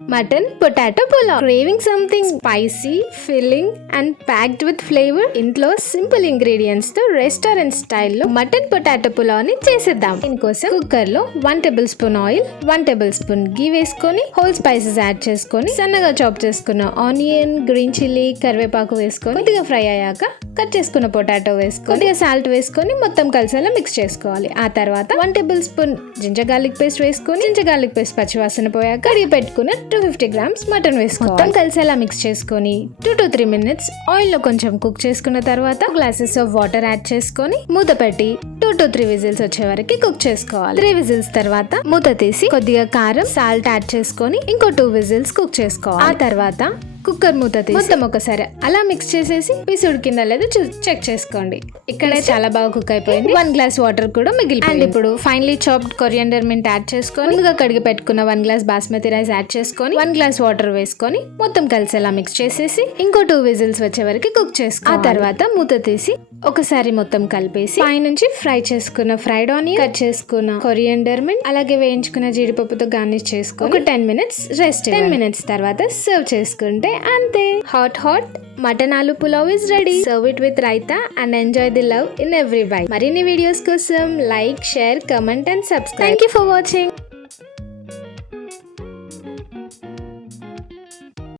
Mutton potato pulao. Craving something spicy, filling and packed with flavor? ఇంట్లో simple ingredients తో restaurant స్టైల్లో mutton potato pulao ని చేసేద్దాం. దీనికోసం కుక్కర్ లో 1 table spoon oil, 1 table spoon ghee వేసుకొని హోల్ స్పైసెస్ యాడ్ చేసుకొని సన్నగా చాప్ చేసుకున్న ఆనియన్, గ్రీన్ చిల్లీ, కరివేపాకు వేసుకొని కొద్దిగా ఫ్రై అయ్యాక కట్ చేసుకున్న పొటాటో వేసుకొని కొద్దిగా సాల్ట్ వేసుకొని మొత్తం కలిసేలా మిక్స్ చేసుకోవాలి. ఆ తర్వాత 1 table spoon ginger garlic paste వేసుకొని జింజర్ గార్లిక్ పేస్ట్ పచ్చివాసన పోయాక కడిగి పెట్టుకున్న 250 గ్రామ్స్ మటన్ వేసుకోవాలి. మొత్తం కలిసేలా మిక్స్ చేసుకొని 2 to 3 మినిట్స్ ఆయిల్ లో కొంచెం కుక్ చేసుకున్న తర్వాత గ్లాసెస్ ఆఫ్ వాటర్ యాడ్ చేసుకొని మూత పెట్టి 2 to 3 విజిల్స్ వచ్చే వరకు కుక్ చేసుకోవాలి. 3 విజిల్స్ తర్వాత మూత తీసి కొద్దిగా కారం, సాల్ట్ యాడ్ చేసుకొని ఇంకో 2 విజిల్స్ కుక్ చేసుకోవాలి. ఆ తర్వాత కుక్కర్ మూత తీసి మొత్తం ఒకసారి అలా మిక్స్ చేసేసి పీస్ ఉడికిందా లేదో చెక్ చేసుకోండి. ఇక్కడే చాలా బాగా కుక్ అయిపోయింది. 1 గ్లాస్ వాటర్ కూడా మిగిలిపోయింది. అండ్ ఇప్పుడు finally chopped coriander mint add చేసుకొని ముందుగా కడిగి పెట్టుకున్న 1 గ్లాస్ బాస్మతి రైస్ యాడ్ చేసుకొని 1 గ్లాస్ వాటర్ వేసుకొని మొత్తం కలిసేలా మిక్స్ చేసేసి ఇంకో 2 విజిల్స్ వచ్చే వరకు కుక్ చేసుకోవాలి. ఆ తర్వాత మూత తీసి ఒకసారి మొత్తం కలిపేసి పై నుంచి ఫ్రై చేసుకున్న ఫ్రైడ్ ఆనియన్, కట్ చేసుకున్న కొరియాండర్ మింట్, అలాగే వేయించుకున్న జీడిపప్పుతో గార్నిష్ చేసుకొని ఒక 10 మినిట్స్ రెస్ట్. 10 మినిట్స్ తర్వాత సర్వ్ చేసుకుంటే అంతే, హాట్ మటన్ ఆలు pulao is ready. Serve it with raita and enjoy the love in every byte. మరిన్ని వీడియోస్ కోసం like, share, comment and subscribe. Thank you for watching.